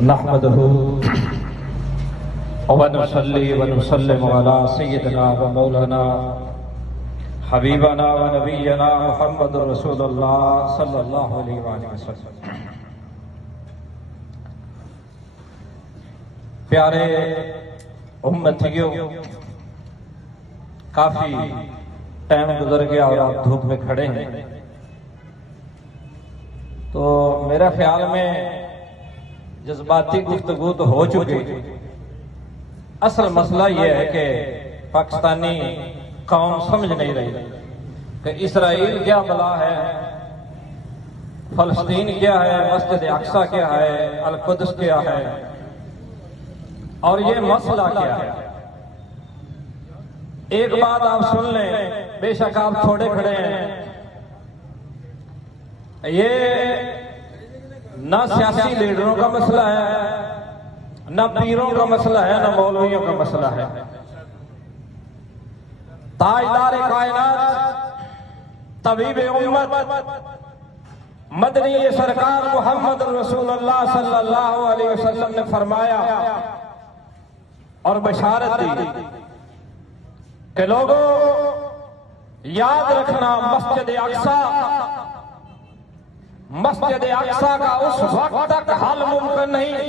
नहमदहु व नुसल्ली व नुसल्लिम अला सय्यिदिना व मौलाना हबीबना व नबियना मुहम्मदुर रसूलुल्लाह सल्लल्लाहु अलैहि वसल्लम। प्यारे उम्मतियों, काफी टाइम गुजर गया और आप धूप में खड़े हैं, तो मेरा ख्याल में जज्बाती गुफ्तगू तो हो चुकी। असल मसला यह है कि पाकिस्तानी कौम समझ नहीं रही कि इसराइल क्या बला है, फलस्तीन क्या है, मस्जिद अक्सा क्या है, अल कुद्स क्या है, और ये मसला क्या है। एक बात आप सुन लें, बेशक आप थोड़े खड़े हैं, ये ना सियासी लीडरों का मसला है, ना पीरों का मसला है, ना मौलवियों का मसला है। ताजदार कायनात तबीब उम्मत मदनी सरकार मोहम्मद रसूलुल्लाह सल्लल्लाहु अलैहि वसल्लम ने फरमाया और बशारत दी कि लोगों याद रखना, मस्जिद अक्सा का उस वक्त तक हल मुमकिन नहीं